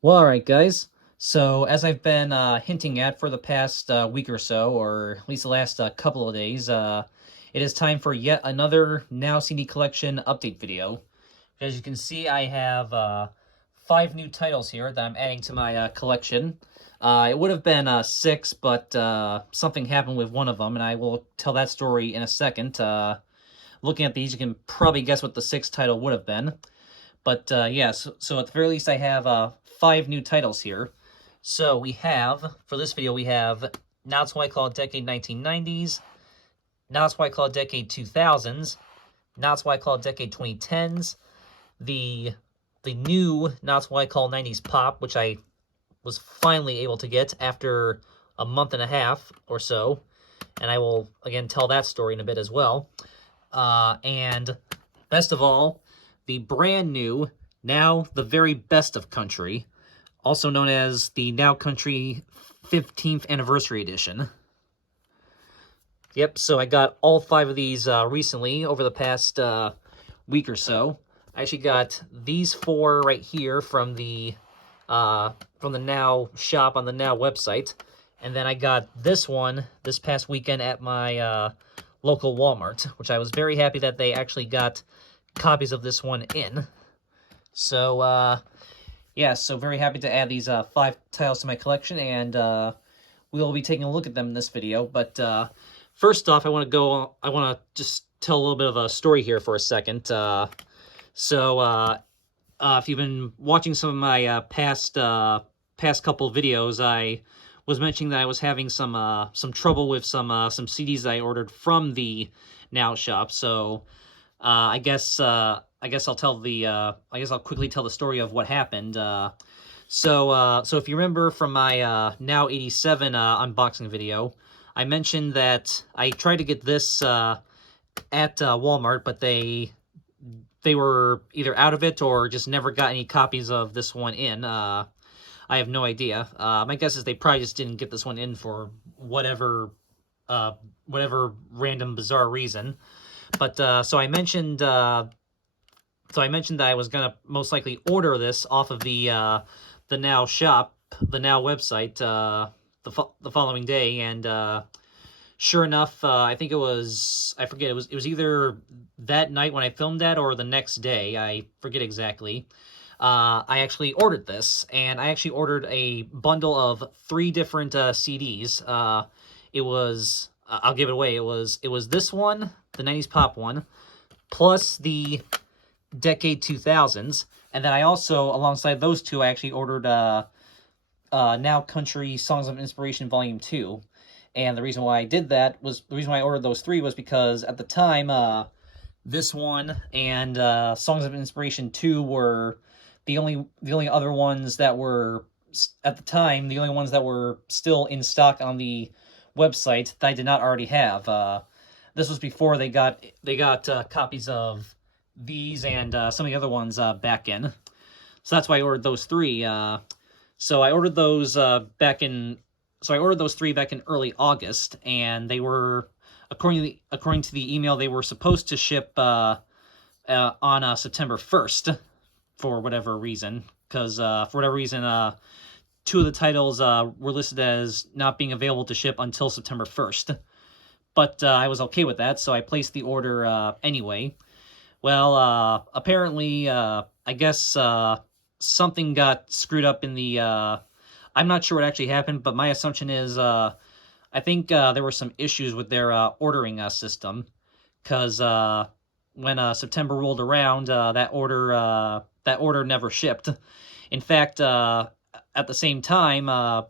Well, all right, guys. So, as I've been hinting at for the past week or so, or at least the last couple of days, it is time for yet another Now CD Collection update video. As you can see, I have 5 new titles here that I'm adding to my collection. It would have been 6, but something happened with one of them, and I will tell that story in a second. Looking at these, you can probably guess what the sixth title would have been. But yeah, so at the very least, I have 5 new titles here. So we have, for this video, we have Now It's White Claw Decade 1990s, Now It's White Claw Decade 2000s, Now It's White Claw Decade 2010s, the new Now It's White Claw 90s Pop, which I was finally able to get after a month and a half or so, and I will, again, tell that story in a bit as well. And best of all, the brand new, now the very best of country, also known as the Now Country 15th Anniversary Edition. Yep, so I got all 5 of these recently over the past week or so. I actually got these 4 right here from the Now shop on the Now website, and then I got this one this past weekend at my local Walmart, which I was very happy that they actually got copies of this one in. So, yeah, so very happy to add these 5 titles to my collection, and we'll be taking a look at them in this video. But first off, I want to just tell a little bit of a story here for a second. If you've been watching some of my past couple videos, I was mentioning that I was having some trouble with some CDs I ordered from the Now shop. So I guess I'll quickly tell the story of what happened. So if you remember from my Now 87 unboxing video, I mentioned that I tried to get this at Walmart, but they were either out of it or just never got any copies of this one in. I have no idea. My guess is they probably just didn't get this one in for whatever random bizarre reason. But so I mentioned that I was gonna most likely order this off of the Now shop, the Now website, the following day, and sure enough, I think it was, I forget, it was either that night when I filmed that or the next day. I forget exactly. I actually ordered this, and I actually ordered a bundle of 3 different CDs. It was, I'll give it away. It was this one, the 90s Pop one, plus the Decade 2000s, and then I also, alongside those 2, I actually ordered Now Country Songs of Inspiration Volume 2. And the reason why I did that was, the reason why I ordered those 3 was because at the time, this one and Songs of Inspiration 2 were the only other ones that were, at the time, the only ones that were still in stock on the website that I did not already have. This was before they got copies of these and some of the other ones back in. So that's why I ordered those 3. So I ordered those back in. So I ordered those 3 back in early August, and they were, according to the email, they were supposed to ship on September 1st for whatever reason. Because for whatever reason, 2 of the titles were listed as not being available to ship until September 1st. But I was okay with that, so I placed the order anyway. Well, apparently, I guess something got screwed up in the. I'm not sure what actually happened, but my assumption is I think there were some issues with their ordering system, because when September rolled around, that order never shipped. In fact, at the same time,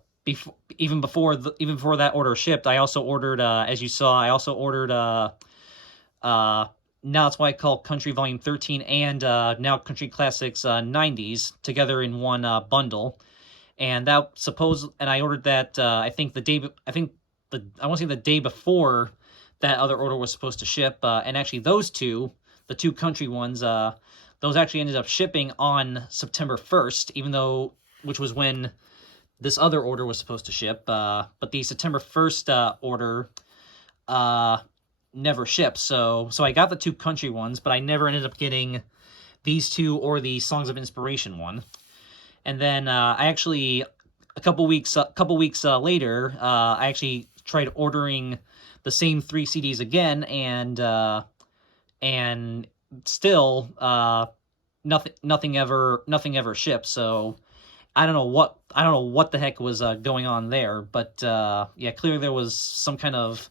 even before that order shipped, I also ordered, as you saw, I also ordered Now It's White Claw Country Volume 13 and Now Country Classics 90s together in one bundle. And I ordered that I want to say the day before that other order was supposed to ship. And actually those 2, the 2 country ones, those actually ended up shipping on September 1st, which was when this other order was supposed to ship. But the September 1st order never shipped. So I got the 2 country ones, but I never ended up getting these 2 or the Songs of Inspiration one. And then I actually a couple weeks later, I actually tried ordering the same 3 CDs again, and still nothing ever shipped. So I don't know what the heck was going on there, but yeah, clearly there was some kind of,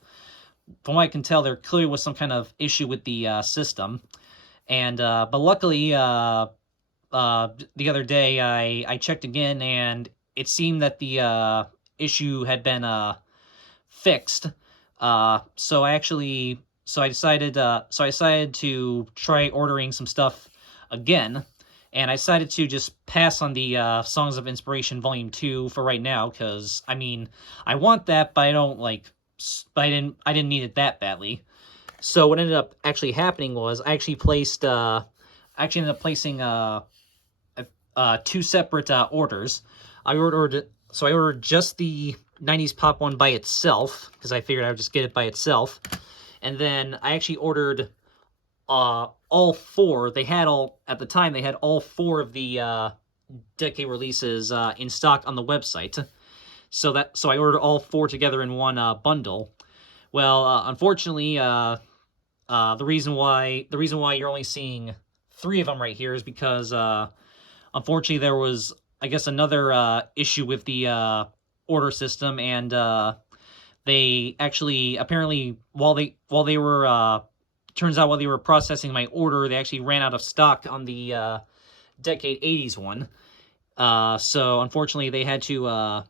from what I can tell, there clearly was some kind of issue with the system. And but luckily, the other day I checked again, and it seemed that the issue had been fixed. So I decided to try ordering some stuff again, and I decided to just pass on the Songs of Inspiration Volume 2 for right now, because I mean, I want that, but I don't like, but I didn't need it that badly. So what ended up actually happening was I actually ended up placing 2 separate orders. I ordered just the 90s Pop one by itself, because I figured I would just get it by itself. And then I actually ordered all 4. They had at the time they had all 4 of the decade releases in stock on the website. So I ordered all 4 together in one bundle. Well, unfortunately, the reason why you're only seeing 3 of them right here is because unfortunately there was, I guess, another issue with the order system, and they actually, apparently, while they were turns out while they were processing my order, they actually ran out of stock on the Decade 80s one. So unfortunately they had to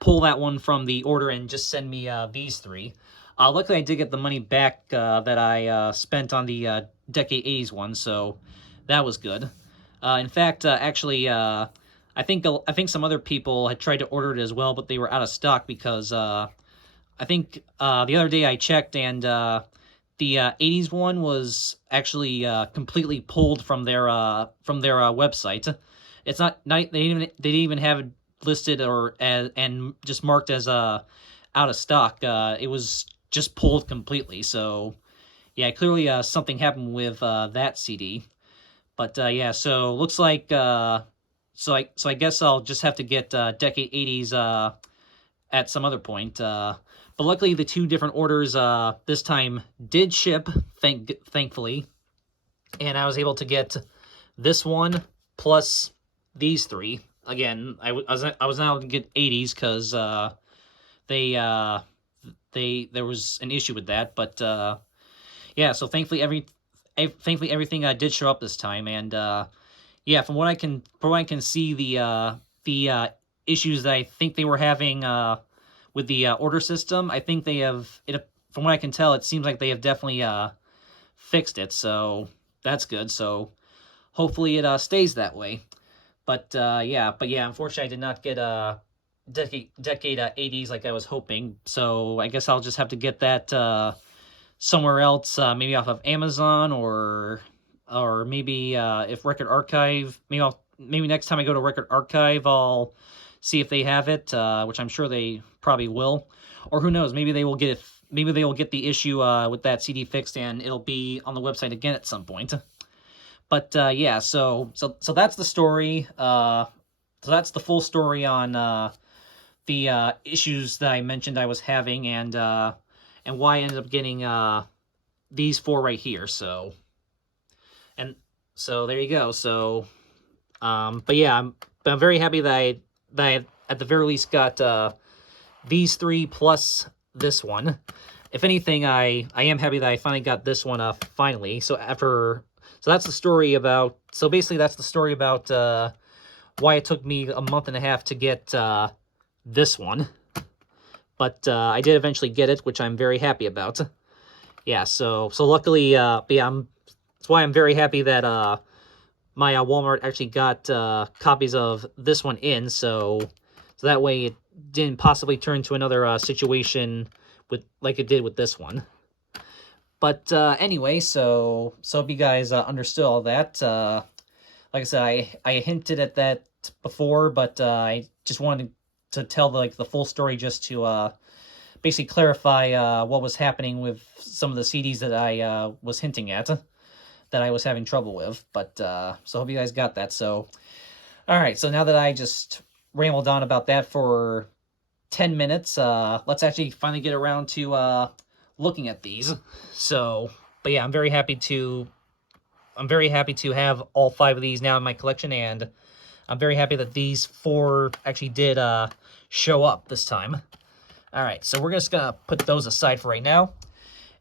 pull that one from the order and just send me these 3. Luckily I did get the money back that I spent on the Decade 80s one, so that was good. In fact, actually, I think some other people had tried to order it as well, but they were out of stock, because I think the other day I checked, and the 80s one was actually completely pulled from their website. It's not they didn't even have it listed or and just marked as out of stock. It was just pulled completely. So yeah, clearly something happened with that CD. But yeah, so looks like so I guess I'll just have to get Decade 80s at some other point. But luckily the 2 different orders this time did ship, thankfully. And I was able to get this one plus these 3. Again, I was not able to get 80s because there was an issue with that. But yeah, so thankfully everything did show up this time. And yeah, from what I can see, the issues that I think they were having with the order system, I think they have it. From what I can tell, it seems like they have definitely fixed it. So that's good. So hopefully it stays that way. But yeah, unfortunately I did not get Decade 80s like I was hoping. So I guess I'll just have to get that somewhere else, maybe off of Amazon, or maybe if Record Archive, maybe next time I go to Record Archive, I'll see if they have it, which I'm sure they probably will. Or who knows, maybe they will get it. Maybe they will get the issue with that CD fixed, and it'll be on the website again at some point. But yeah, so that's the story. So that's the full story on the issues that I mentioned I was having, and why I ended up getting these 4 right here. So there you go. So but yeah, I'm very happy that I at the very least got these 3 plus this one. If anything, I am happy that I finally got this one finally. So that's the story about. So basically, that's the story about why it took me a month and a half to get this one. But I did eventually get it, which I'm very happy about. Yeah. So luckily, yeah, that's why I'm very happy that my Walmart actually got copies of this one in. So that way it didn't possibly turn to another situation like it did with this one. But anyway, so hope you guys understood all that. Like I said, I hinted at that before, but I just wanted to tell the full story, just to basically clarify what was happening with some of the CDs that I was hinting at, that I was having trouble with. But so hope you guys got that. So All right, so now that I just rambled on about that for 10 minutes, let's actually finally get around to looking at these. So, but yeah, I'm very happy to have all 5 of these now in my collection, and I'm very happy that these 4 actually did show up this time. All right, so we're just gonna put those aside for right now,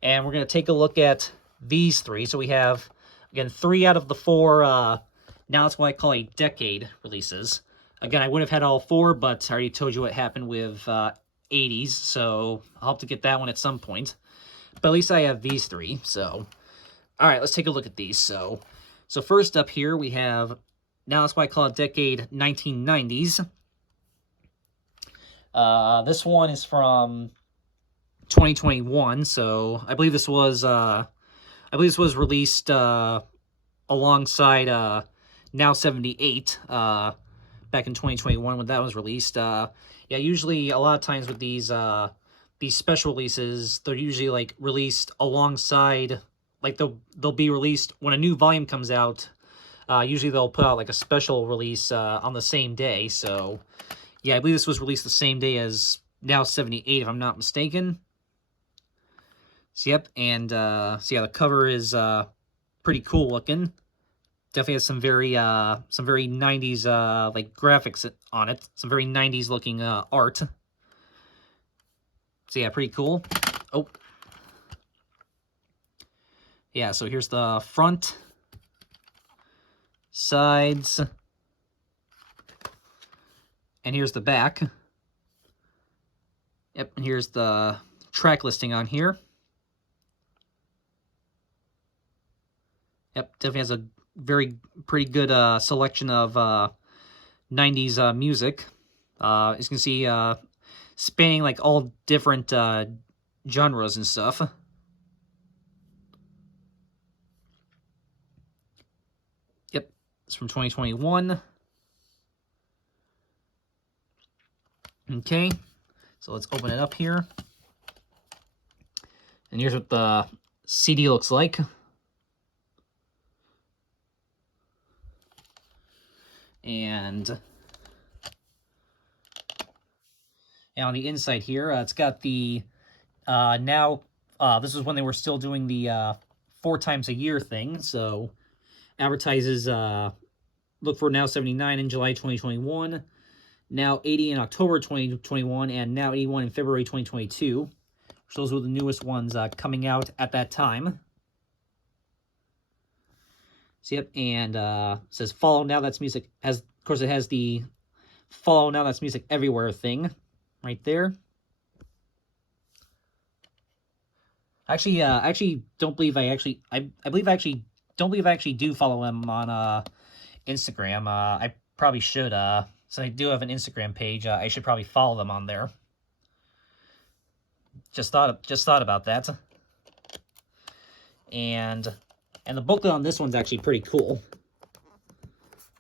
and we're gonna take a look at these 3. So we have, again, 3 out of the 4, now it's what I call a decade releases. Again, I would have had all 4, but I already told you what happened with 80s, so I'll have to get that one at some point. But at least I have these 3, so... All right, let's take a look at these. So first up here, we have, now that's why I call it decade 1990s. This one is from 2021, so I believe this was released alongside Now 78 back in 2021 when that was released. Yeah, usually a lot of times with these special releases, they're usually like released alongside, like they'll be released when a new volume comes out. Usually they'll put out like a special release on the same day. So yeah, I believe this was released the same day as Now 78, if I'm not mistaken. So yep, and so yeah, the cover is pretty cool looking. Definitely has some very 90s like graphics on it. Some very 90s looking art. So yeah, pretty cool. Oh. Yeah, so here's the front, sides, and here's the back. Yep, and here's the track listing on here. Yep, definitely has a pretty good selection of 90s music. As you can see, spanning like all different genres and stuff. Yep, it's from 2021. Okay, so let's open it up here. And here's what the CD looks like. And on the inside here, it's got the this is when they were still doing the 4 times a year thing. So advertises look for Now 79 in July 2021, Now 80 in October 2021, and Now 81 in February 2022. So those were the newest ones coming out at that time. So yep, and says follow Now That's Music. Of course, it has the follow Now That's Music everywhere thing right there. Actually, I actually don't believe I believe I actually don't believe I actually do follow him on Instagram. I probably should. So I do have an Instagram page. I should probably follow them on there. Just thought about that. And the booklet on this one's actually pretty cool.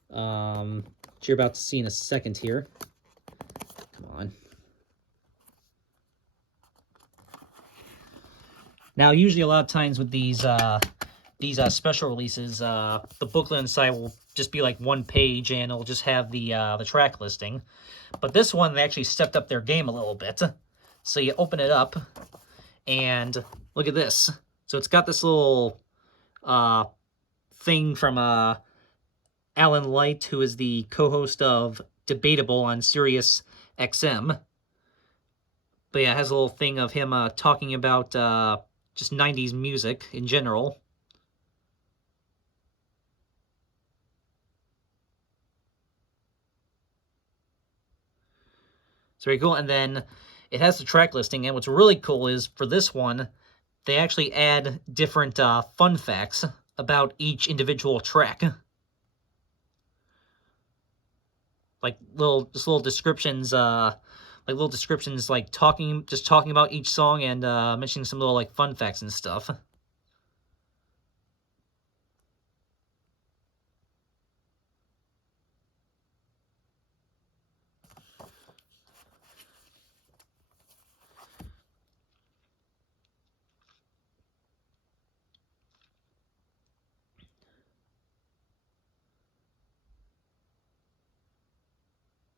Which you're about to see in a second here. Come on. Now, usually a lot of times with these special releases, the booklet inside will just be like 1 page, and it'll just have the track listing. But this one, they actually stepped up their game a little bit. So you open it up, and look at this. So it's got this little thing from Alan Light, who is the co-host of Debatable on Sirius XM. But yeah, it has a little thing of him talking about just 90s music in general. It's very cool. And then it has the track listing. And what's really cool is for this one, they actually add different fun facts about each individual track. Like little descriptions, like talking about each song and mentioning some little like fun facts and stuff.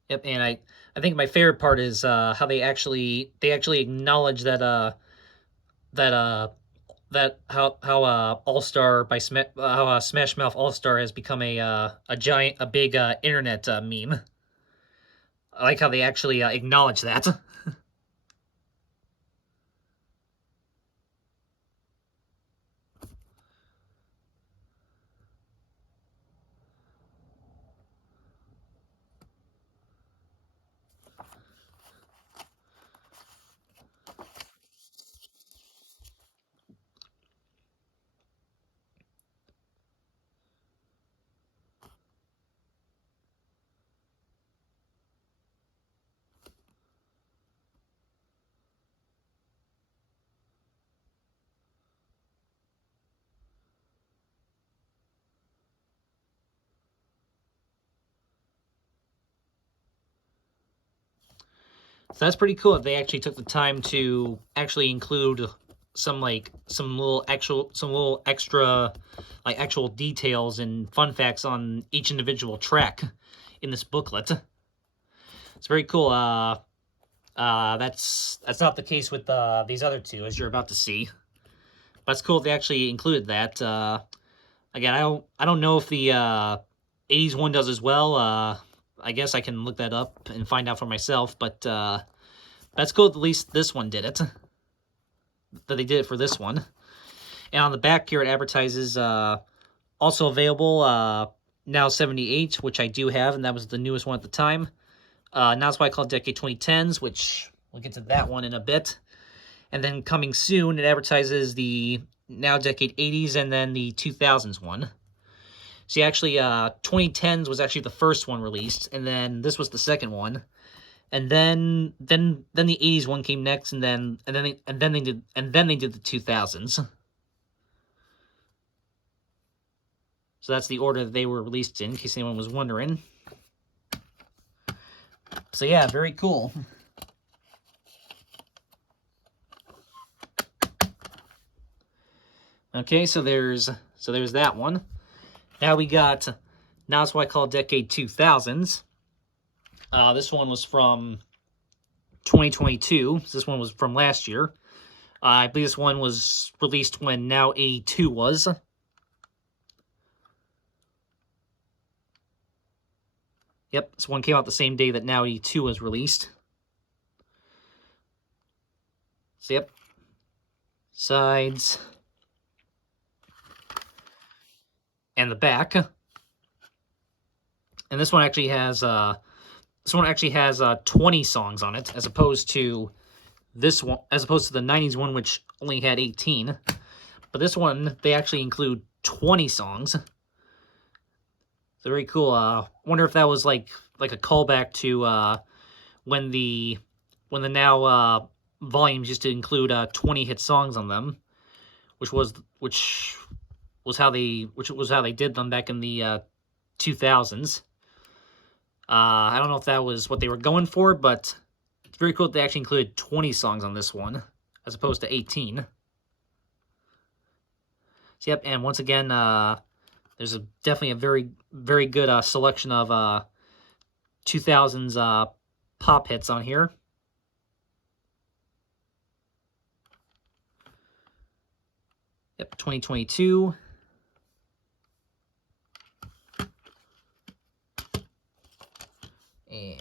Yep, and I think my favorite part is how they actually acknowledge that that how All Star by how Smash Mouth All Star has become a big internet meme. I like how they actually acknowledge that. So that's pretty cool that they actually took the time to actually include some little extra like actual details and fun facts on each individual track in this booklet. It's very cool. That's not the case with these other two, as you're about to see. But it's cool they actually included that. Again, I don't know if the 80s one does as well. I guess I can look that up and find out for myself. But that's cool. At least this one did it. That they did it for this one. And on the back here, it advertises also available Now 78, which I do have, and that was the newest one at the time. Now it's why I call it Decade 2010s, which we'll get to that one in a bit. And then coming soon, it advertises the Now Decade 80s and then the 2000s one. See, actually, 2010s was actually the first one released, and then this was the second one. And then the 80s one came next, and then they did the 2000s. So that's the order that they were released in case anyone was wondering. So yeah, very cool. Okay, so there's that one. Now we got Now It's What I Call Decade 2000s. This one was from 2022. This one was from last year. I believe this one was released when Now 82 was. Yep, this one came out the same day that Now 82 was released. So yep. Sides. And the back. And this one actually has 20 songs on it, as opposed to the 90s one, which only had 18. But this one, they actually include 20 songs. So very cool. Wonder if that was like a callback to when the Now volumes used to include 20 hit songs on them, which was how they did them back in the 2000s. I don't know if that was what they were going for, but it's very cool that they actually included 20 songs on this one, as opposed to 18. So, yep, and once again, there's definitely a very, very good selection of 2000s pop hits on here. Yep, 2022. And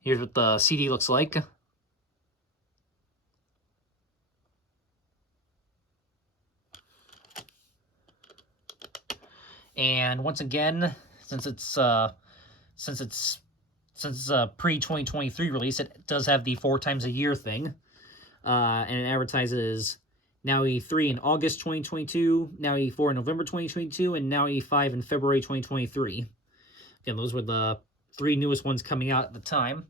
here's what the CD looks like. And once again, since it's a pre-2023 release, it does have the 4 times a year thing. And it advertises Now 83 in August 2022, Now 84 in November 2022, and Now 85 in February 2023. Again, those were the 3 newest ones coming out at the time.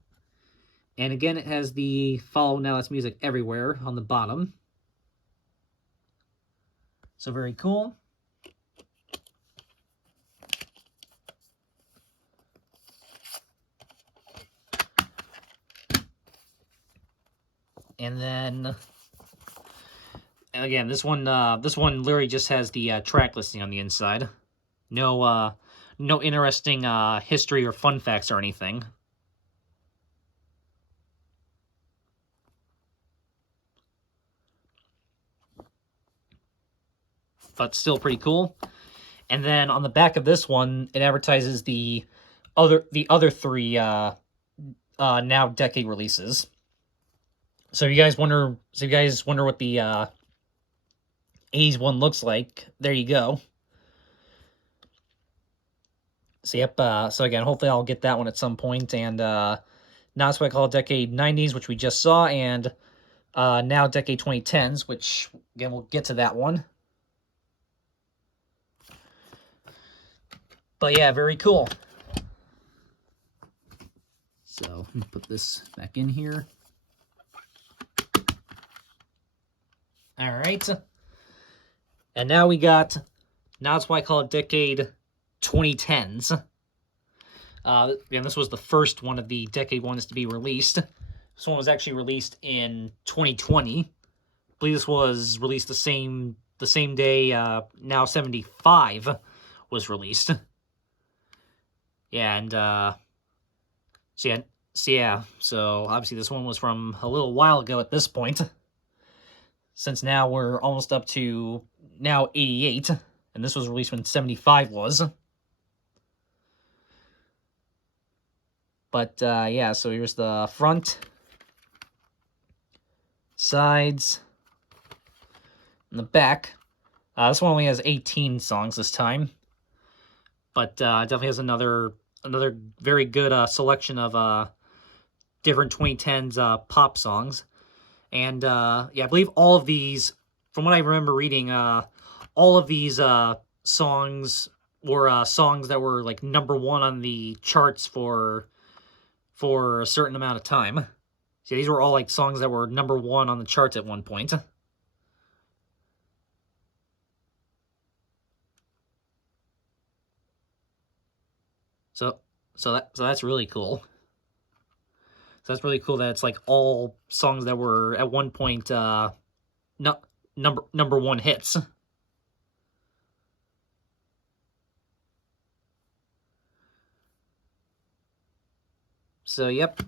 And again, it has the Follow Now That's Music Everywhere on the bottom. So very cool. And then, and again, this one literally just has the track listing on the inside. No interesting history or fun facts or anything. But still pretty cool. And then on the back of this one, it advertises the other three now decade releases. So if you guys wonder what the 80s one looks like, there you go. So yep, so again, hopefully I'll get that one at some point. And now that's what I call decade 90s, which we just saw, and now decade 2010s, which again we'll get to that one. But yeah, very cool. So let me put this back in here. All right. And now that's why I call it decade 2010s. And this was the first one of the decade ones to be released. This one was actually released in 2020. I believe this was released the same day Now 75 was released. Yeah, and so obviously this one was from a little while ago at this point. Since now we're almost up to now 88, and this was released when 75 was. But yeah, so here's the front, sides, and the back. This one only has 18 songs this time, but definitely has another very good selection of different 2010s pop songs. And yeah, I believe all of these, from what I remember reading, all of these songs were songs that were like #1 on the charts for a certain amount of time. So these were all like songs that were #1 on the charts at one point. So that's really cool. So that's really cool that it's like all songs that were at one point #1 hits. So yep.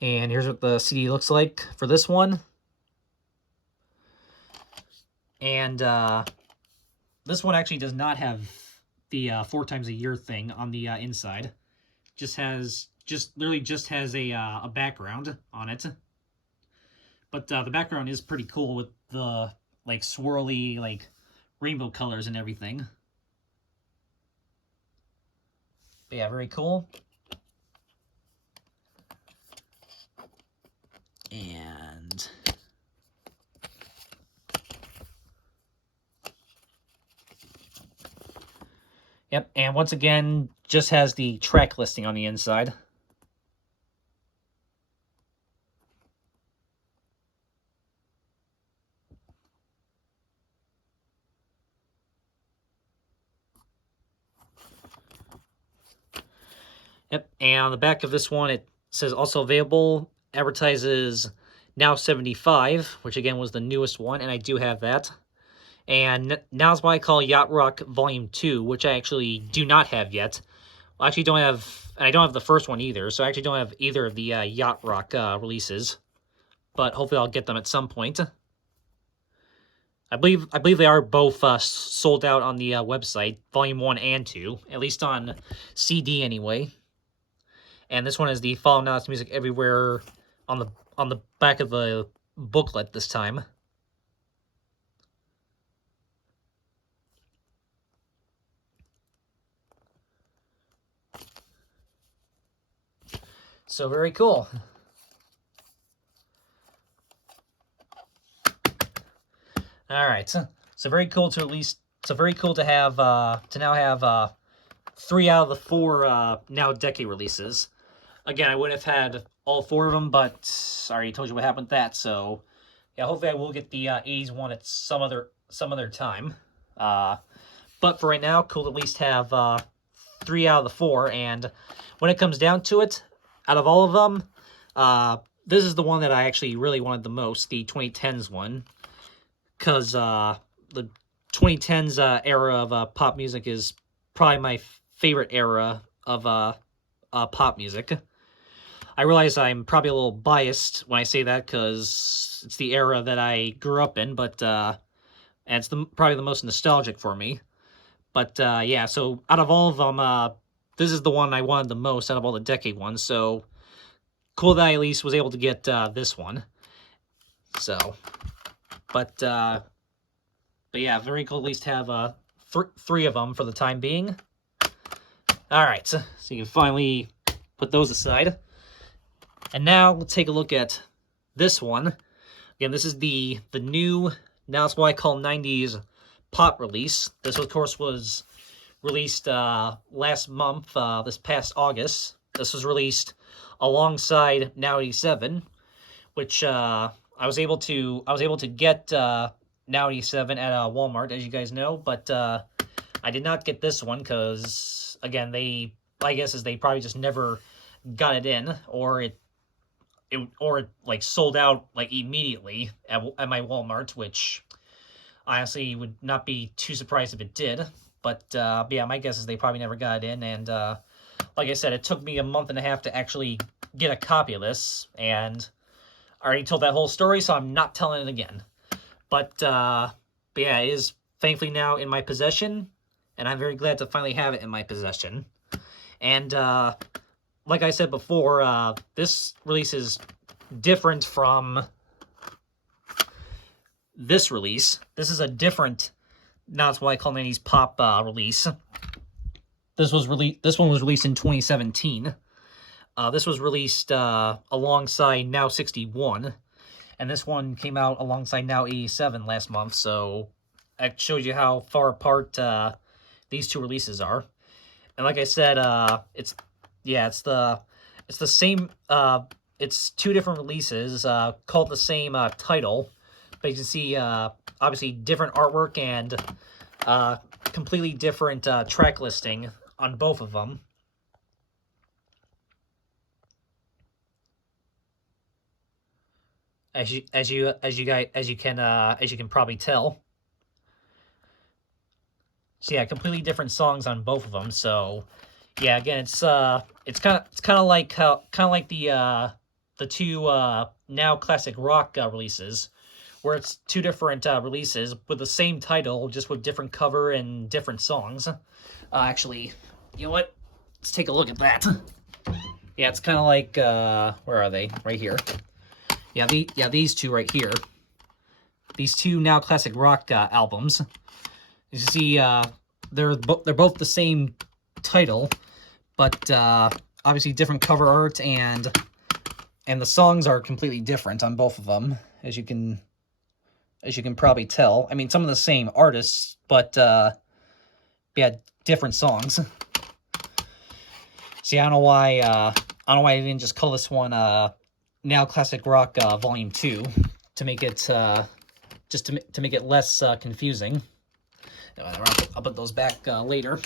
And here's what the CD looks like for this one. And this one actually does not have the 4 times a year thing on the inside. Literally just has a background on it. But the background is pretty cool with the like swirly like rainbow colors and everything. But yeah, very cool. And yep, and once again, just has the track listing on the inside. Yep, and on the back of this one, it says also available, advertises Now 75, which again was the newest one, and I do have that. And now's why I call Yacht Rock Volume 2, which I actually do not have yet. Well, I actually don't have, and I don't have the first one either, so I actually don't have either of the Yacht Rock releases. But hopefully I'll get them at some point. I believe they are both sold out on the website, Volume 1 and 2, at least on CD anyway. And this one is the Follow Now's Music Everywhere on the back of the booklet this time. So very cool. All right, so very cool to have to now have 3 out of the 4 now decade releases. Again, I would have had all 4 of them, but I already told you what happened with that. So yeah, hopefully I will get the 80s one at some other time. But for right now, cool to at least have 3 out of the 4. And when it comes down to it, out of all of them, This is the one that I actually really wanted the most, the 2010s one, because the 2010s era of pop music is probably my favorite era of pop music. I realize I'm probably a little biased when I say that because it's the era that I grew up in, but and it's probably the most nostalgic for me. But yeah, so out of all of them, this is the one I wanted the most out of all the decade ones. So cool that I at least was able to get this one. So, but yeah, very cool to at least have three of them for the time being. All right, so you can finally put those aside. And now let's take a look at this one. Again, this is the new, now it's what I call 90s pop release. This, of course, was released last month, this past August. This was released alongside Now 87, which I was able to get Now 87 at Walmart, as you guys know, but I did not get this one because, again, my guess is they probably just never got it in, or it like sold out like immediately at my Walmart, which honestly would not be too surprised if it did. But yeah, my guess is they probably never got it in, and like I said, it took me a month and a half to actually get a copy of this, and I already told that whole story, so I'm not telling it again. But yeah, it is thankfully now in my possession, and I'm very glad to finally have it in my possession. And like I said before, this release is different from this release. This is a different, now it's what I call 90s pop release. This one was released in 2017. This was released alongside Now 61, and this one came out alongside Now 87 last month. So that shows you how far apart these two releases are. And like I said, it's the same. It's two different releases called the same title, but you can see obviously different artwork and completely different track listing on both of them. As you can probably tell. So yeah, completely different songs on both of them. So yeah, again, it's kind of like the two Now Classic Rock releases, where it's two different releases with the same title, just with different cover and different songs. Actually, you know what? Let's take a look at that. Yeah, it's kind of like where are they? Right here. Yeah, these two right here. These two Now Classic Rock albums. You see, they're both the same title, but obviously different cover art, and the songs are completely different on both of them, as you can probably tell. I mean, some of the same artists, but yeah, different songs. See, I don't know why they didn't just call this one Now Classic Rock Volume 2 to make it just to make it less confusing. I'll put those back later.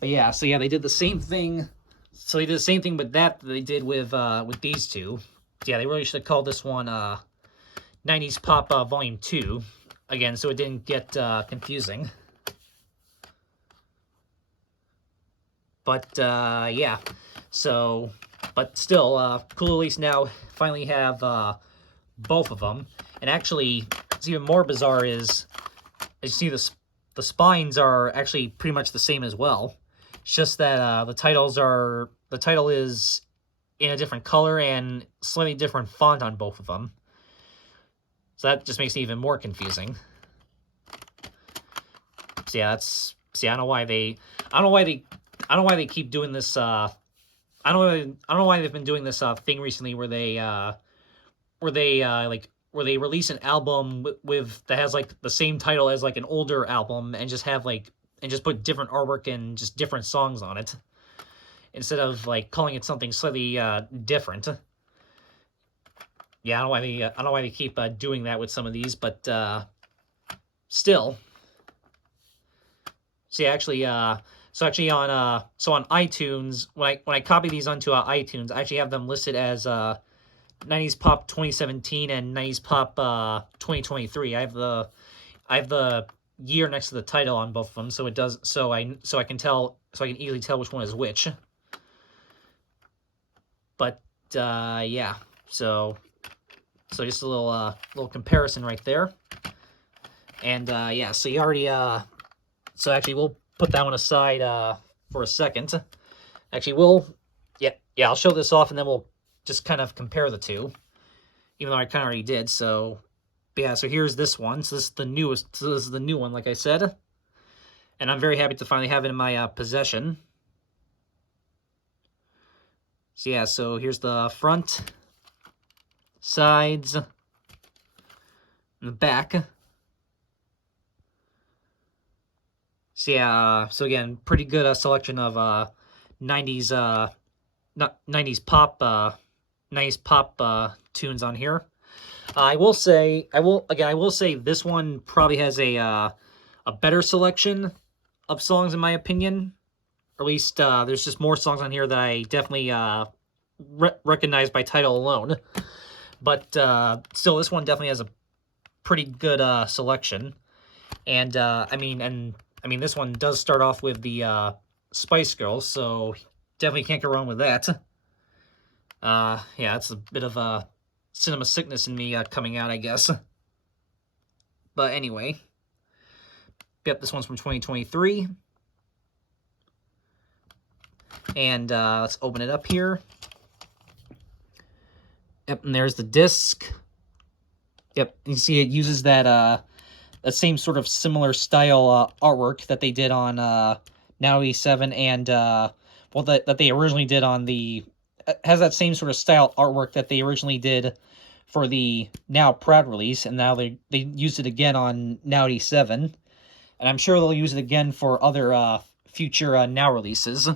But yeah, so yeah, they did the same thing. So they did the same thing with that they did with these two. Yeah, they really should have called this one 90s Pop Volume 2 again, so it didn't get confusing. But yeah, so but still, cool at least now finally have both of them. And actually, what's even more bizarre is, as you see, the spines are actually pretty much the same as well. It's just that the title is in a different color and slightly different font on both of them. So that just makes it even more confusing. So yeah, I don't know why they keep doing this. I don't know why they've been doing this thing recently where they release an album with that has like the same title as like an older album and just put different artwork and just different songs on it instead of like calling it something slightly different. Yeah, I don't know why they keep doing that with some of these, but still. See, actually, So actually on iTunes, when I copy these onto iTunes, I actually have them listed as 90s Pop 2017 and 90s Pop 2023. I have the year next to the title on both of them, so it does so I can easily tell which one is which. But yeah, so just a little comparison right there. And yeah, so you already so actually we'll put that one aside for a second. Actually, yeah, I'll show this off and then we'll just kind of compare the two, even though I kind of already did. So, but yeah, so here's this one. So this is the newest. So this is the new one, like I said, and I'm very happy to finally have it in my possession. So yeah, so here's the front, sides, and the back. So yeah, so again, pretty good selection of 90s 90s pop tunes on here. I will say this one probably has a better selection of songs in my opinion. Or at least there's just more songs on here that I definitely recognize by title alone. But still, this one definitely has a pretty good selection. And I mean, this one does start off with the Spice Girls, so definitely can't go wrong with that. Yeah, it's a bit of a cinema sickness in me coming out, I guess. But anyway, yep, this one's from 2023. And let's open it up here. Yep, and there's the disc. Yep, you see it uses that same sort of similar style artwork that they did on Now 87 and well, that they originally did on the has that same sort of style artwork that they originally did for the Now Proud release, and now they used it again on Now 87, and I'm sure they'll use it again for other future Now releases.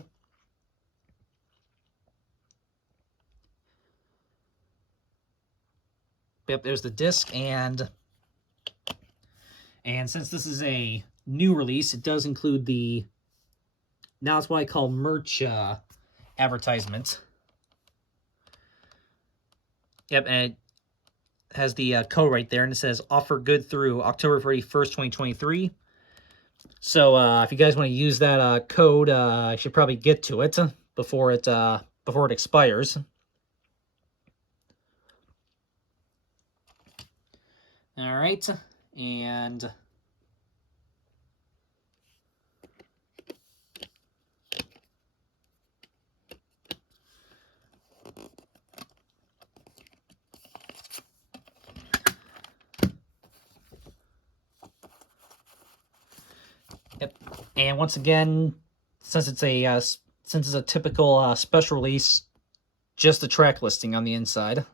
Yep, there's the disc, and since this is a new release, it does include the Now It's What I Call merch advertisement. Yep, and it has the code right there, and it says offer good through October 31st, 2023. So if you guys want to use that code, you should probably get to it before it expires. All right, and yep, and once again, since it's a typical special release, just the track listing on the inside.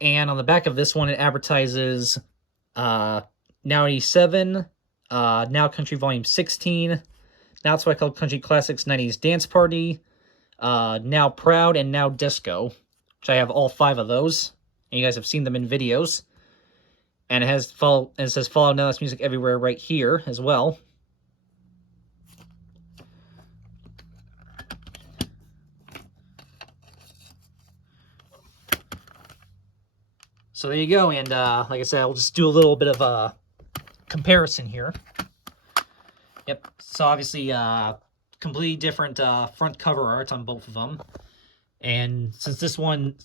And on the back of this one, it advertises Now 87, Now Country Volume 16, Now It's What I Call Country Classics 90s Dance Party, Now Proud, and Now Disco, which I have all 5 of those, and you guys have seen them in videos. And it says follow Now That's Music Everywhere right here as well. So there you go, and like I said, I'll just do a little bit of a comparison here. Yep, so obviously completely different front cover art on both of them. And since this one's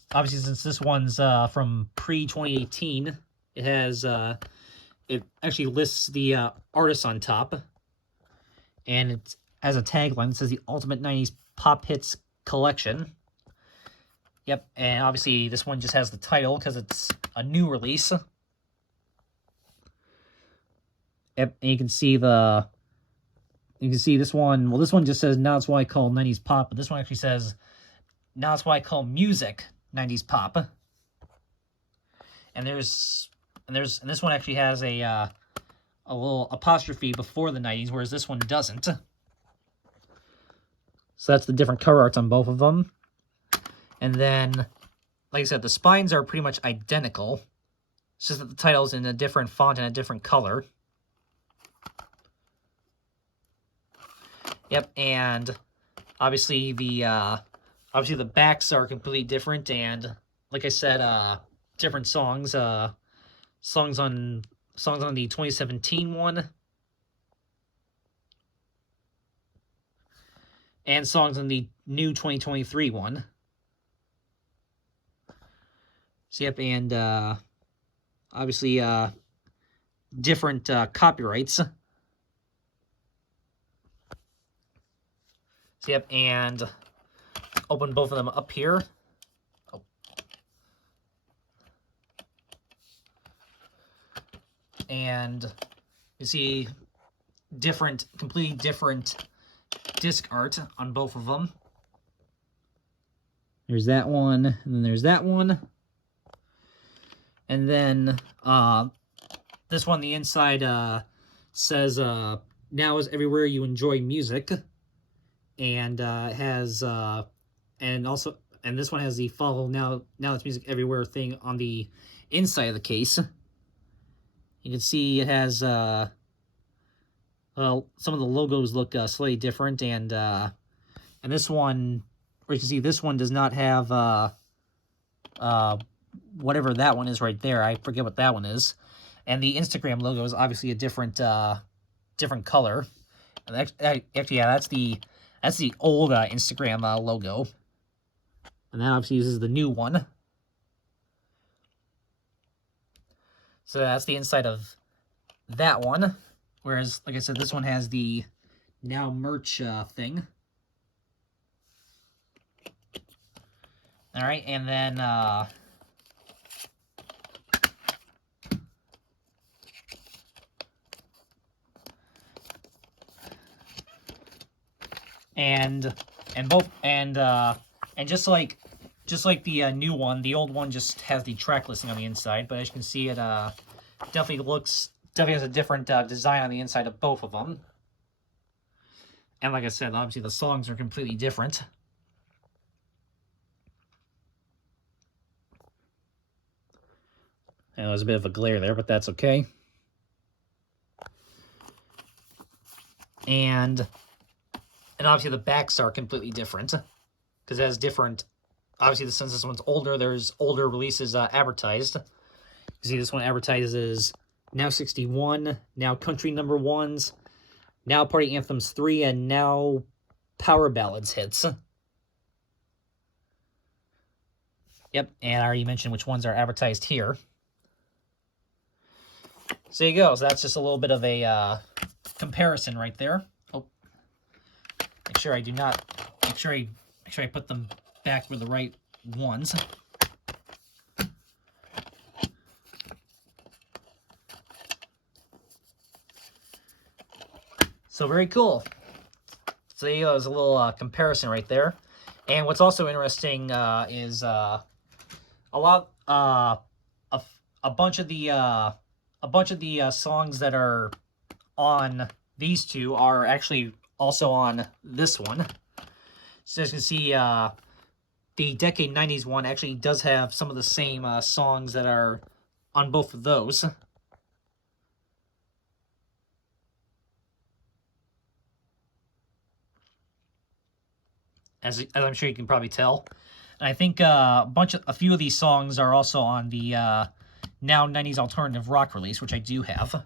from pre-2018, it has it actually lists the artists on top, and it has a tagline that says the Ultimate 90s Pop Hits Collection. Yep, and obviously this one just has the title because it's a new release. Yep, and you can see this one. Well, this one just says Now It's What I Call 90s Pop, but this one actually says Now It's What I Call Music 90s Pop. And this one actually has a little apostrophe before the 90s, whereas this one doesn't. So that's the different cover arts on both of them. And then, like I said, the spines are pretty much identical. It's just that the title's in a different font and a different color. Yep, and obviously the backs are completely different, and like I said, different songs. Songs on the 2017 one, and songs on the new 2023 one. So yep, and obviously different copyrights. So yep, and open both of them up here. Oh. And you see completely different disc art on both of them. There's that one, and then there's that one. And then this one, the inside says, now is everywhere you enjoy music. And has, and this one has the follow now it's music everywhere thing on the inside of the case. You can see it has, well, some of the logos look slightly different, and this one, or you can see this one does not have, whatever that one is right there. I forget what that one is. And the Instagram logo is obviously a different different color. And actually, yeah, that's the old Instagram logo. And that obviously uses the new one. So that's the inside of that one. Whereas, like I said, this one has the now merch thing. All right, and then and just like the new one, the old one just has the track listing on the inside. But as you can see, it definitely has a different design on the inside of both of them. And like I said, obviously the songs are completely different. And there was a bit of a glare there, but that's okay. And obviously the backs are completely different, because it has different, obviously since this one's older, there's older releases advertised. You see this one advertises Now 61, Now Country Number Ones, Now Party Anthems 3, and Now Power Ballads hits. Yep, and I already mentioned which ones are advertised here. So there you go. So that's just a little bit of a comparison right there. Oh, make sure I put them back with the right ones. So very cool. So there you go. There's a little comparison right there. And what's also interesting is a bunch of the songs that are on these two are actually also on this one. So as you can see, the Decade 90s one actually does have some of the same songs that are on both of those. As I'm sure you can probably tell. And I think a few of these songs are also on the Now 90s Alternative Rock release, which I do have.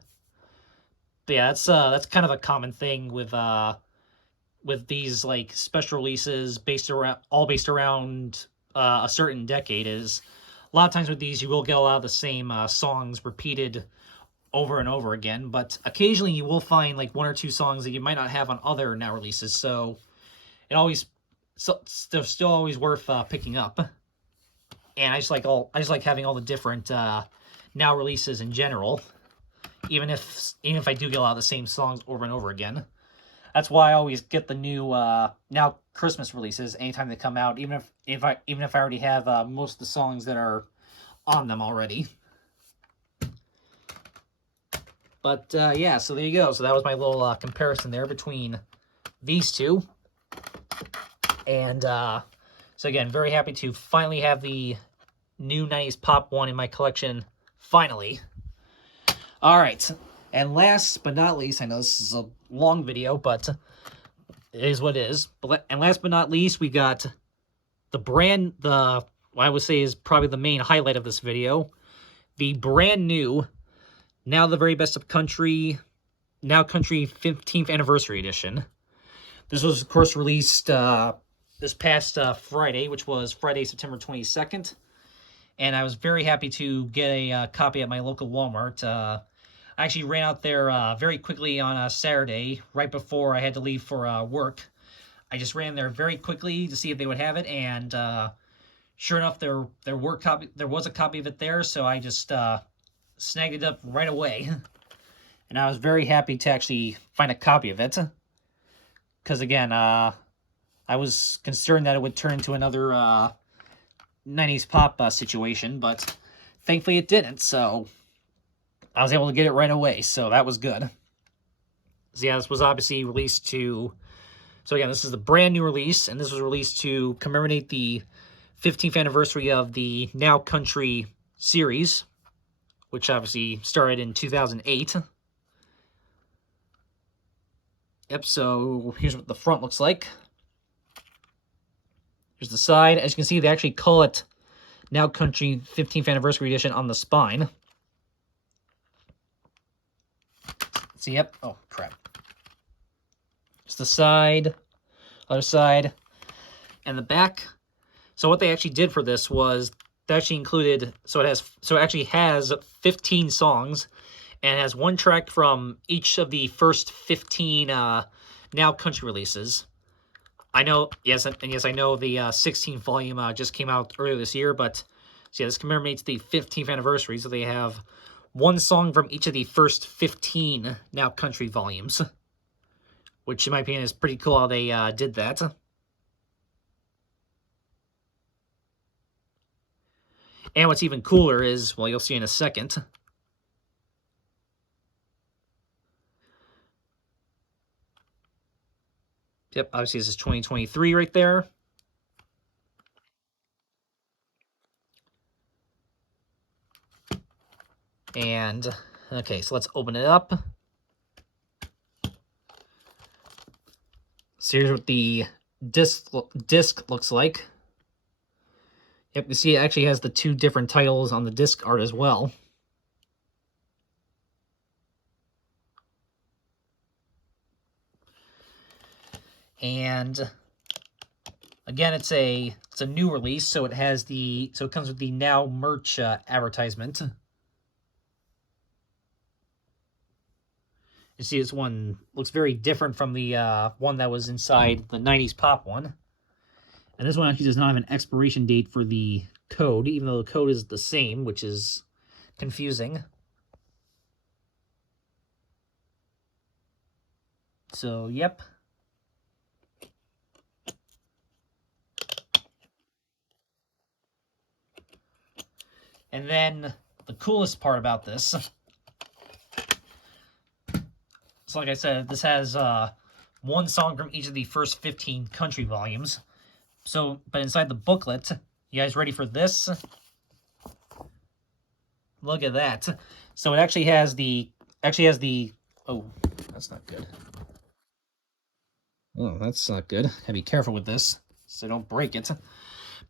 But yeah, that's kind of a common thing with these like special releases based around a certain decade. Is a lot of times with these you will get a lot of the same songs repeated over and over again, but occasionally you will find like one or two songs that you might not have on other Now releases. So they're still always worth picking up. And I just like having all the different Now releases in general, even if I do get a lot of the same songs over and over again. That's why I always get the new Now Christmas releases anytime they come out, even if I already have most of the songs that are on them already. But yeah, so there you go. So that was my little comparison there between these two. And so again, very happy to finally have the new 90s pop one in my collection finally. All right, and last but not least, I know this is a long video, but it is what it is. And last but not least, we got what I would say is probably the main highlight of this video, the brand new Now the Very Best of Country, Now Country 15th Anniversary Edition. This was, of course, released this past Friday, which was Friday, September 22nd. And I was very happy to get a copy at my local Walmart. I actually ran out there very quickly on a Saturday, right before I had to leave for work. I just ran there very quickly to see if they would have it, and sure enough, there was a copy of it there, so I just snagged it up right away. And I was very happy to actually find a copy of it. Because, again, I was concerned that it would turn into another 90s pop situation, but thankfully it didn't, so I was able to get it right away, so that was good. So yeah, this was obviously released to... So again, this is the brand new release, and this was released to commemorate the 15th anniversary of the Now Country series, which obviously started in 2008. Yep, so here's what the front looks like. Here's the side. As you can see, they actually call it Now Country 15th Anniversary Edition on the spine. So, yep. Oh, crap. It's the side, other side, and the back. So what they actually did for this was they actually included, so it actually has 15 songs, and it has one track from each of the first 15 Now Country releases. I know, yes, and yes, I know the 16th volume just came out earlier this year, but so yeah, this commemorates the 15th anniversary, so they have one song from each of the first 15 Now Country volumes, which in my opinion is pretty cool how they did that. And what's even cooler is, well, you'll see in a second. Yep, obviously this is 2023 right there. And, okay, so let's open it up. So here's what the disc looks like. Yep, you see it actually has the two different titles on the disc art as well. And again, it's a new release, so it comes with the Now merch advertisement. You see this one looks very different from the one that was inside the 90s pop one. And this one actually does not have an expiration date for the code, even though the code is the same, which is confusing. So, yep. And then the coolest part about this, so like I said, this has one song from each of the first 15 country volumes. So, but inside the booklet, you guys ready for this? Look at that. So it actually has the, oh, that's not good. Oh, that's not good. Gotta be careful with this so don't break it.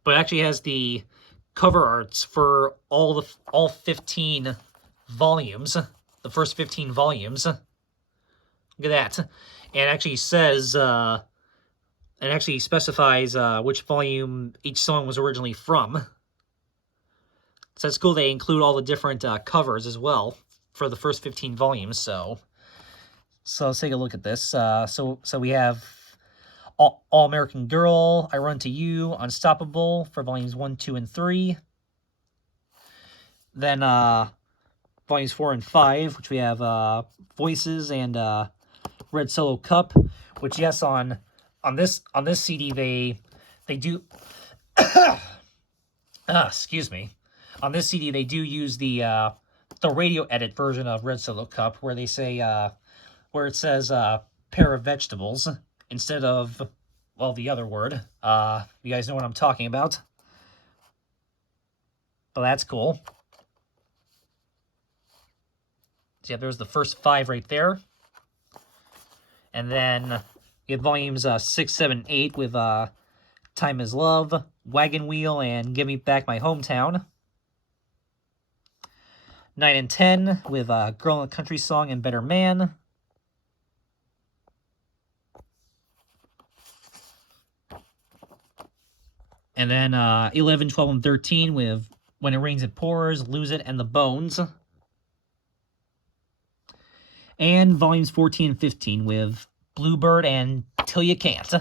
But it actually has the cover arts for all 15 volumes, the first 15 volumes. Look at that. And it actually says, it actually specifies which volume each song was originally from. So it's cool they include all the different covers as well for the first 15 volumes. So let's take a look at this. So we have All American Girl, I Run to You, Unstoppable for volumes 1, 2, and 3. Then volumes 4 and 5, which we have Voices and Red Solo Cup, which yes, on this CD they do excuse me. On this CD they do use the radio edit version of Red Solo Cup, where they say where it says pair of vegetables instead of, well, the other word. You guys know what I'm talking about. But that's cool. So yeah, there's the first 5 right there. And then you have volumes 6, 7, 8 with Time Is Love, Wagon Wheel, and Give Me Back My Hometown. 9 and 10 with Girl in a Country Song and Better Man. And then 11, 12, and 13 with When It Rains It Pours, Lose It, and The Bones. And volumes 14 and 15 with Bluebird and Till You Can't.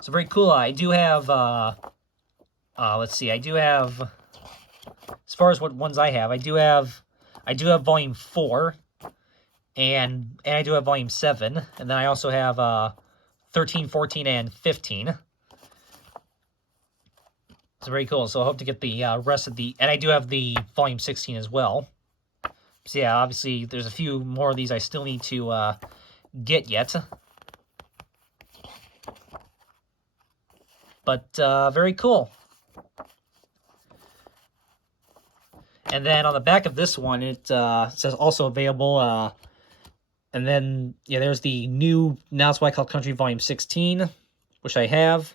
So very cool. I do have, let's see, I do have, as far as what ones I have, I do have volume 4, and I do have volume 7, and then I also have 13, 14, and 15. So very cool. So I hope to get the rest of the... And I do have the volume 16 as well. So yeah, obviously there's a few more of these I still need to get yet. But very cool. And then on the back of this one, it says also available... and then, yeah, there's the new Now It's What I Call Country Volume 16, which I have.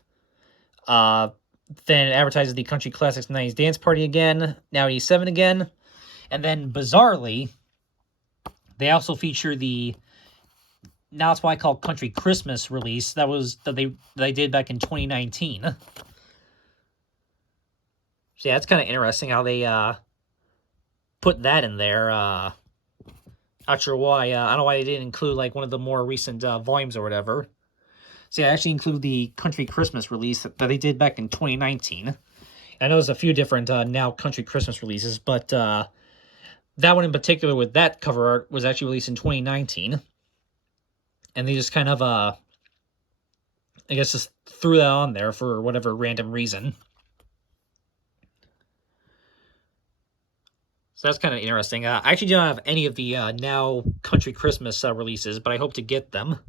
Then it advertises the Country Classics 90s Dance Party again, Now 87 again. And then, bizarrely, they also feature the Now It's What I Call Country Christmas release that they did back in 2019. So yeah, it's kind of interesting how they put that in there. Not sure why. I don't know why they didn't include like one of the more recent volumes or whatever. So yeah, I actually include the Country Christmas release that they did back in 2019. I know there's a few different now Country Christmas releases, but that one in particular with that cover art was actually released in 2019. And they just kind of, I guess, just threw that on there for whatever random reason. So that's kind of interesting. I actually don't have any of the now Country Christmas releases, but I hope to get them.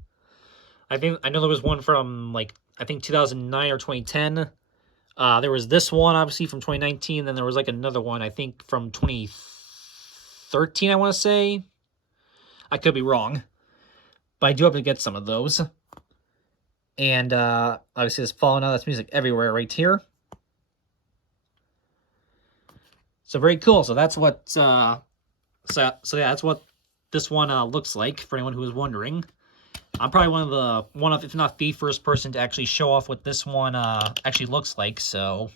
I know there was one from, like, I think 2009 or 2010. There was this one, obviously, from 2019. Then there was, like, another one, I think, from 2013, I want to say. I could be wrong. But I do have to get some of those. And, obviously, there's Falling Out. That's Music Everywhere right here. So, very cool. So, that's what, so yeah, that's what this one looks like, for anyone who is wondering. I'm probably one of, if not the first person to actually show off what this one actually looks like, so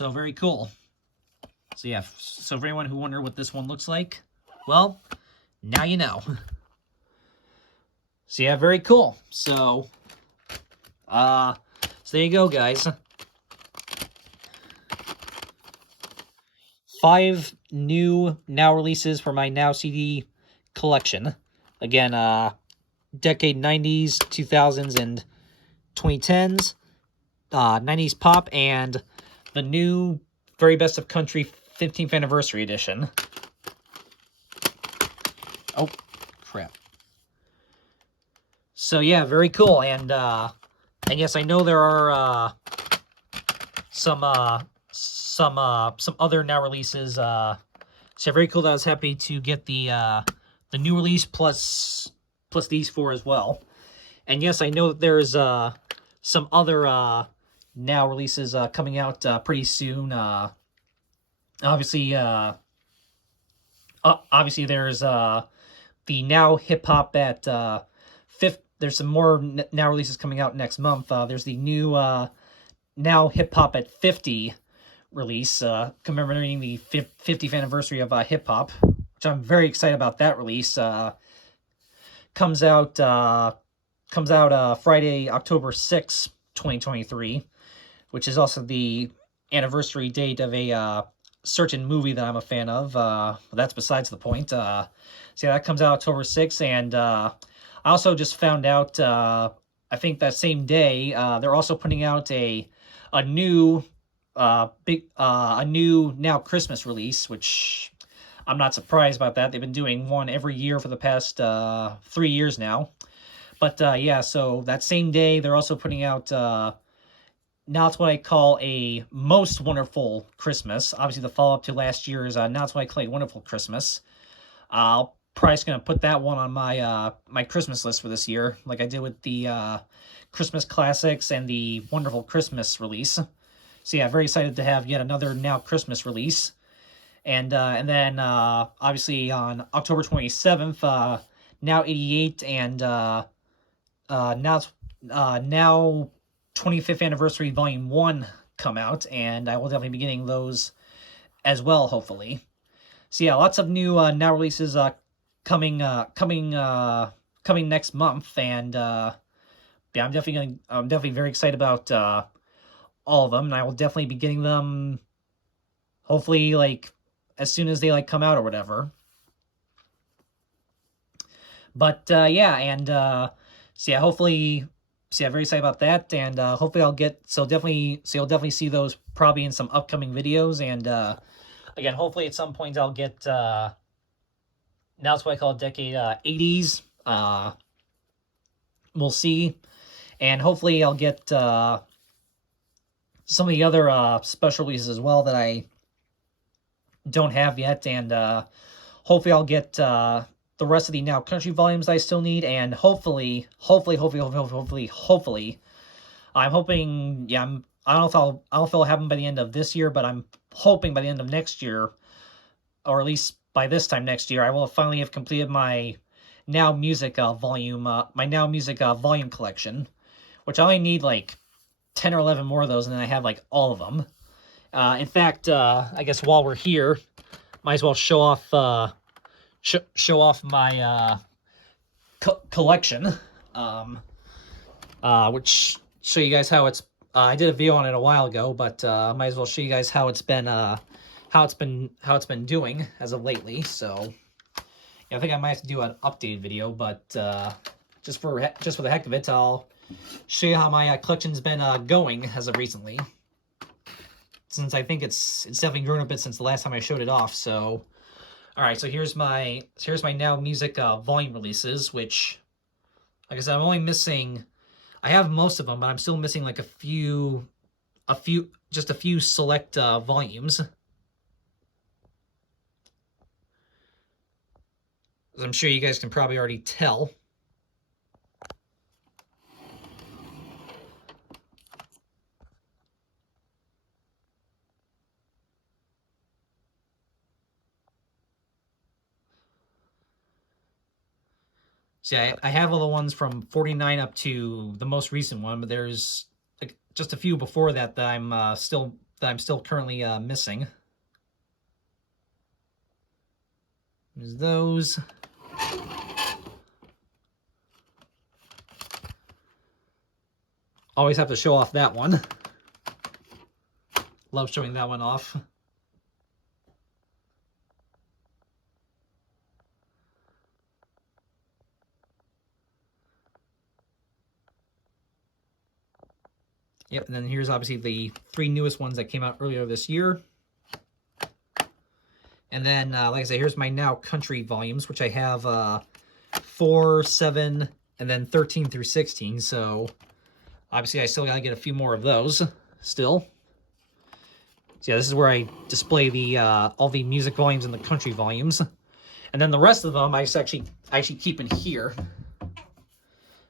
very cool. So yeah, so for anyone who wonder what this one looks like, well, now you know. So yeah, very cool. So there you go, guys. 5 new Now releases for my Now CD collection. Again, decade 90s, 2000s, and 2010s, 90s pop, and the new Very Best of Country 15th Anniversary Edition. Oh, crap. So yeah, very cool, and yes, I know there are some other Now releases. So very cool that I was happy to get the new release plus these 4 as well. And yes, I know that there's some other Now releases coming out pretty soon. Obviously there's the Now Hip Hop at 5th. There's some more Now releases coming out next month. There's the new Now Hip Hop at 50 release, commemorating the 50th anniversary of hip hop. I'm very excited about that release. Comes out Friday, October 6th, 2023, which is also the anniversary date of a certain movie that I'm a fan of. That's besides the point. So yeah, that comes out October 6th, and I also just found out, I think that same day, they're also putting out a new Now Christmas release, which I'm not surprised about that. They've been doing one every year for the past 3 years now. But yeah, so that same day, they're also putting out Now It's What I Call a Most Wonderful Christmas. Obviously, the follow-up to last year's Now It's What I Call a Wonderful Christmas. I'll probably just gonna put that one on my my Christmas list for this year, like I did with the Christmas classics and the Wonderful Christmas release. So yeah, very excited to have yet another Now Christmas release. And then obviously on October 27th, Now 88 and Now 25th Anniversary Volume 1 come out, and I will definitely be getting those as well, hopefully. So yeah, lots of new Now releases coming next month, and yeah, I'm definitely very excited about all of them, and I will definitely be getting them hopefully like as soon as they like come out or whatever. But yeah, and so yeah, hopefully, so yeah, very excited about that, and hopefully you'll definitely see those probably in some upcoming videos, and again, hopefully at some point I'll get Now It's What I Call a Decade 80s. We'll see, and hopefully I'll get some of the other special releases as well that I don't have yet, and hopefully I'll get the rest of the Now Country volumes that I still need, and hopefully, I'm hoping, yeah, I don't know if it'll happen by the end of this year, but I'm hoping by the end of next year, or at least by this time next year, I will finally have completed my Now Music volume, volume collection, which I only need like 10 or 11 more of those, and then I have like all of them. In fact, I guess while we're here, might as well show off my collection, which show you guys how it's. I did a video on it a while ago, but might as well show you guys how it's been doing as of lately. So yeah, I think I might have to do an updated video, but just for the heck of it, I'll show you how my collection's been going as of recently. Since I think it's definitely grown a bit since the last time I showed it off. So, all right. So here's my Now Music volume releases, which, like I said, I'm only missing. I have most of them, but I'm still missing like a few select volumes. As I'm sure you guys can probably already tell. See, I have all the ones from 49 up to the most recent one, but there's like just a few before that I'm still currently missing. There's those. Always have to show off that one. Love showing that one off. Yep, and then here's obviously the 3 newest ones that came out earlier this year. And then, like I say, here's my Now Country volumes, which I have 4, 7, and then 13 through 16. So, obviously, I still got to get a few more of those still. So, yeah, this is where I display the all the music volumes and the country volumes. And then the rest of them I actually keep in here.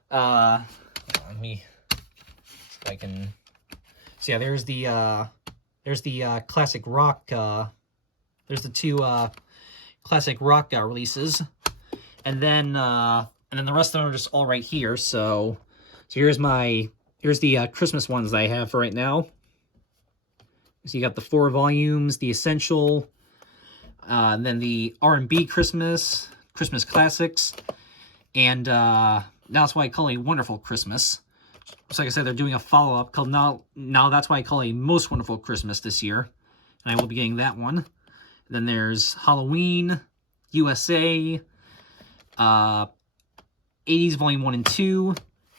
Let me... I can. So yeah, there's the classic rock. There's the 2 classic rock releases, and then the rest of them are just all right here. So here's the Christmas ones that I have for right now. So you got the 4 volumes, the Essential, and then the R&B Christmas classics, and Now It's What I Call a Wonderful Christmas. So like I said, they're doing a follow-up called Now That's What I Call a Most Wonderful Christmas this year. And I will be getting that one. And then there's Halloween, USA, 80s Volume 1 and 2.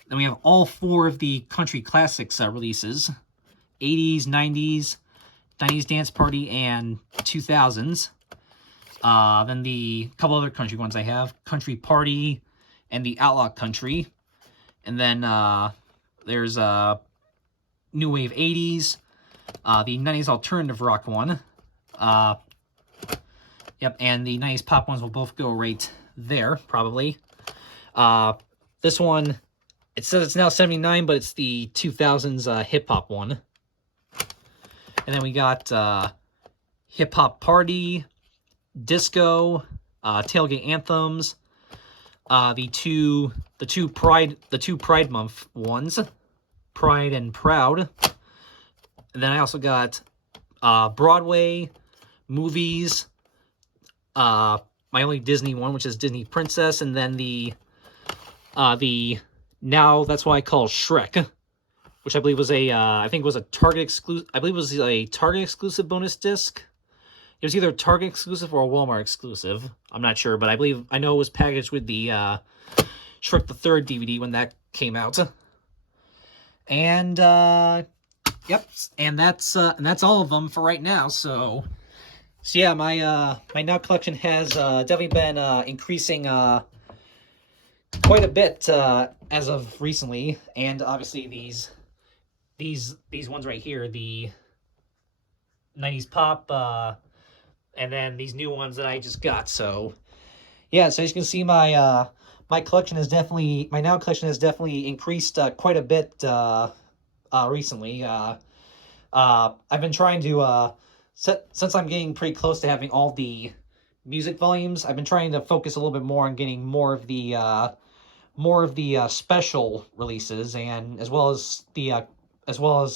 Then we have all 4 of the country classics releases. 80s, 90s, 90s Dance Party, and 2000s. Then the couple other country ones I have. Country Party and the Outlaw Country. And then... there's New Wave 80s, the 90s alternative rock one. Yep, and the 90s pop ones will both go right there, probably. This one, it says it's now 79, but it's the 2000s hip-hop one. And then we got hip-hop party, disco, tailgate anthems, the two Pride Month ones, Pride and Proud. And then I also got Broadway, movies, my only Disney one, which is Disney Princess, and then the now that's why I call Shrek, which I believe was a I think was a Target exclusive. I believe it was a Target exclusive bonus disc. It was either a Target exclusive or a Walmart exclusive. I'm not sure, but I know it was packaged with the Shrek the Third DVD when that came out. And yep, and that's all of them for right now. So yeah, my Now collection has definitely been increasing quite a bit as of recently, and obviously these ones right here, the 90s pop, and then these new ones that I just got. So yeah, so as you can see, my my collection has definitely, my Now collection has definitely increased quite a bit recently. I've been trying to since I'm getting pretty close to having all the music volumes, I've been trying to focus a little bit more on getting more of the special releases, and as well as a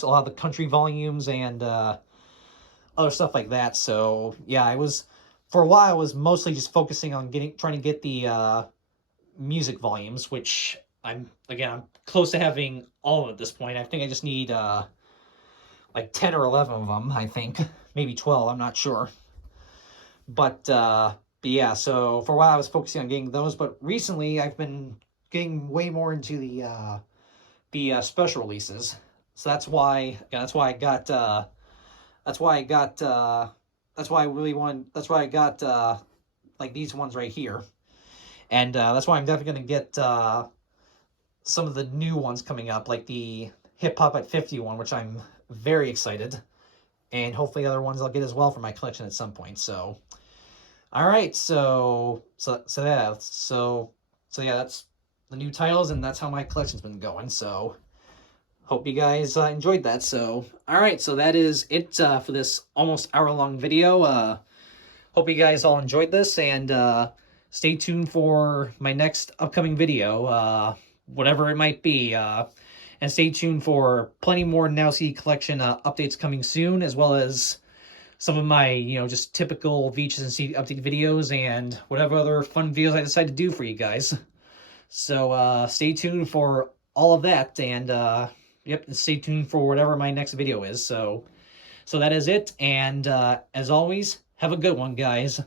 lot of the country volumes and other stuff like that. So yeah, for a while I was mostly just focusing on trying to get the music volumes, which I'm close to having all of them at this point. I think I just need like 10 or 11 of them, I think. Maybe 12, I'm not sure. But yeah, so for a while I was focusing on getting those, but recently I've been getting way more into the special releases. So that's why I got like these ones right here. And that's why I'm definitely going to get some of the new ones coming up, like the Hip Hop at 50 one, which I'm very excited. And hopefully other ones I'll get as well for my collection at some point. So, all right. So yeah, that's the new titles, and that's how my collection's been going. So, hope you guys enjoyed that. So, all right. So that is it for this almost hour-long video. Hope you guys all enjoyed this, and stay tuned for my next upcoming video, whatever it might be. And stay tuned for plenty more Now CD collection updates coming soon, as well as some of my, just typical VHS and CD update videos, and whatever other fun videos I decide to do for you guys. So stay tuned for all of that, and yep, stay tuned for whatever my next video is. So that is it, and as always, have a good one, guys.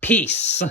Peace.